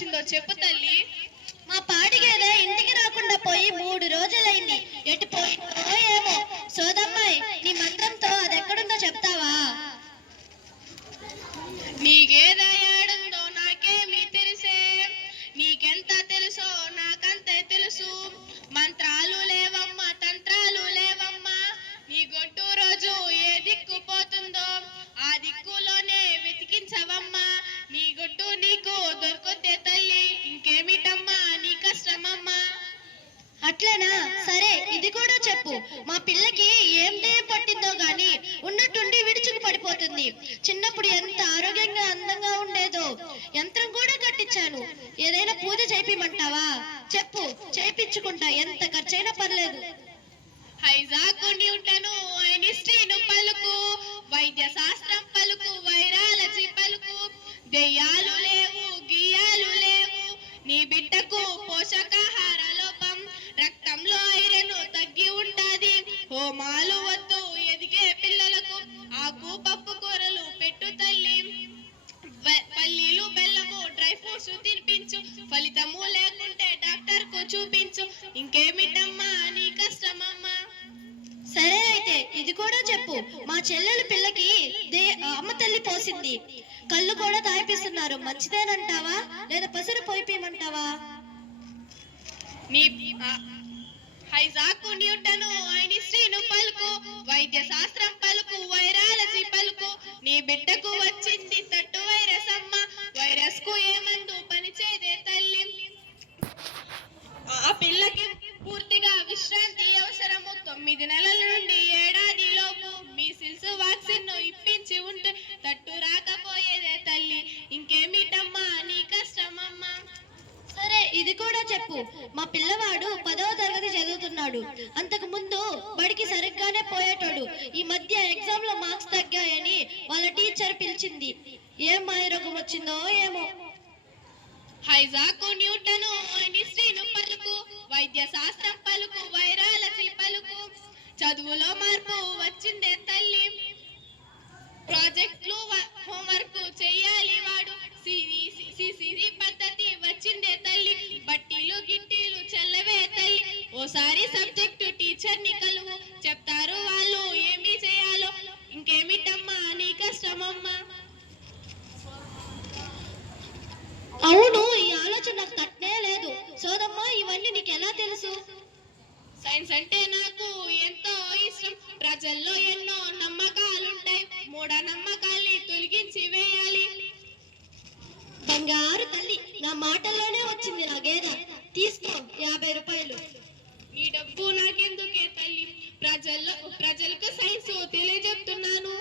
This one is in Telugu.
వచ్చిందో చెప్పు తల్లి. మా పాడిగేదే ఇంటికి రాకుండా పోయి 3 రోజులైంది. ఎటు పోయిందో ఏమో. సోదమ్మాయి, నీ మంత్రంతో అది ఎక్కడుందో చెప్తావా? నీ గేదె ఏడుందో నాకేమీ తెలిసే, నీకెంత తెలుసో నాకంతే తెలుసు. మంత్రాలు లేవమ్మా, తంత్రాలు లేవమ్మా, నీ గొడ్డు రోజు ఏ దిక్కు పోతుందో ఆ దిక్కులోనే వెతికించవమ్మా. నీ గొడ్డు నీకు దొరుకుతే తల్లి ఇంకేమిటమ్మా నీ కష్టమమ్మా. అట్లనా? సరే, ఇది కూడా చెప్పు. మా పిల్లకి ఏం దేయం పట్టిందో గాని ఉన్నట్టుండి విడుచుకు పడిపోతుంది. చిన్నప్పుడు ఎంత ఆరోగ్యంగా అందంగా ఉండేదో. యంత్రం కూడా కట్టించాను. ఏదైనా పూజ చేపిమంటావా? చెప్పు, చేయించుకుంటా. ఎంత ఖర్చైనా పర్లేదు. హైజాకు న్యూటను ఐన్స్టీను పలుకు, వైద్య శాస్త్రం పలుకు, వైరాలజీ పలుకు. దెయ్యాలు లేవు, గియ్యాలు లేవు, నీ బిడ్డకు పోషకాహార లోపం, రక్తంలో ఐరన్ తగ్గి ఉంటాది. హోమాలు వద్దు ఎదిగే పిల్లలకు, ఆకు పప్పు కూరలు పెట్టు తల్లి. పల్లీలు బెల్లము డ్రై ఫ్రూట్స్ తినిపించు. ఫలితము లేకుంటే డాక్టర్ కు చూపించు. ఇంకేమిటమ్మా నీ కష్టమమ్మా. సరే, అయితే ఇది కూడా చెప్పు. మా చెల్లెలు పిల్లకి అమ్మ తల్లి పోసింది. కళ్ళు కూడా తాగిపిస్తున్నారు. మంచిదేనంటావా లేదా పసురు పోయిపోయమంటావా? నీ హైజాకు న్యూటను ఐన్స్టీను పలుకు, వైద్య శాస్త్రం పలుకు, వైరాలజీ పలుకు. నీ బిడ్డకు వచ్చింది తట్టు వైరస్ అమ్మ. వైరస్ కు ఏ మందు పనిచేదే తల్లి. ఆ పిల్లకి పూర్తిగా విశ్రాంతి అవసరము. 9 నెలల నుండి ఏడాది లోపు మీసిల్స్ వ్యాక్సిన్ ఇప్పించి ఉంటే తట్టు రాకపోయేదే తల్లి ఇంకేమిటమ్మా నీ కష్టమమ్మా. సరే, ఇది కూడా చెప్పు. మా పిల్లవాడు 10వ తరగతి చదువుతున్నాడు. అంతకు ముందు బడికి సరిగ్గానే పోయేటోడు. ఈ మధ్య ఎగ్జామ్ లో మార్క్స్ తగ్గాయని వాళ్ళ టీచర్ పిలిచింది. ఏం మాయరోగం వచ్చిందో ఏమో. హైజాకు న్యూటను ఐన్స్టీను పలుకు, వైద్య శాస్త్రం పలుకు, వైరాలజీ పలుకు. చదువులో మార్పు వచ్చిందే తల్లి. ప్రాజెక్టులు హోంవర్క్ చెయ్యాలి వాడు. సిసిరి పద్ధతి వచ్చిందే తల్లి. బట్టీలు గిట్టీలు చెల్లవే తల్లి. ఓసారి సబ్జెక్టు టీచర్ ని కలువు, చెప్తారు వాళ్ళు ఏమి చేయాలో. ఇంకేమిటమ్మా నీ కష్టమమ్మా. అవును, ఈ ఆలోచన నాకు తట్టనే లేదు. సోదమ్మా, ఇవన్నీ నీకు ఎలా తెలుసు? సైన్స్ అంటే నాకు ఎంతో ఇష్టం. ప్రజల్లో ఎన్నో నమ్మకాలుంటాయి. మూఢ నమ్మకాల్ని తొలగించి వేయాలి. బంగారు తల్లి, నా మాటల్లోనే వచ్చింది నా గేదె. తీసుకో 50 రూపాయలు. నీ డబ్బు నాకెందుకే తల్లి, ప్రజలకు సైన్స్ తెలియజెప్తున్నాను.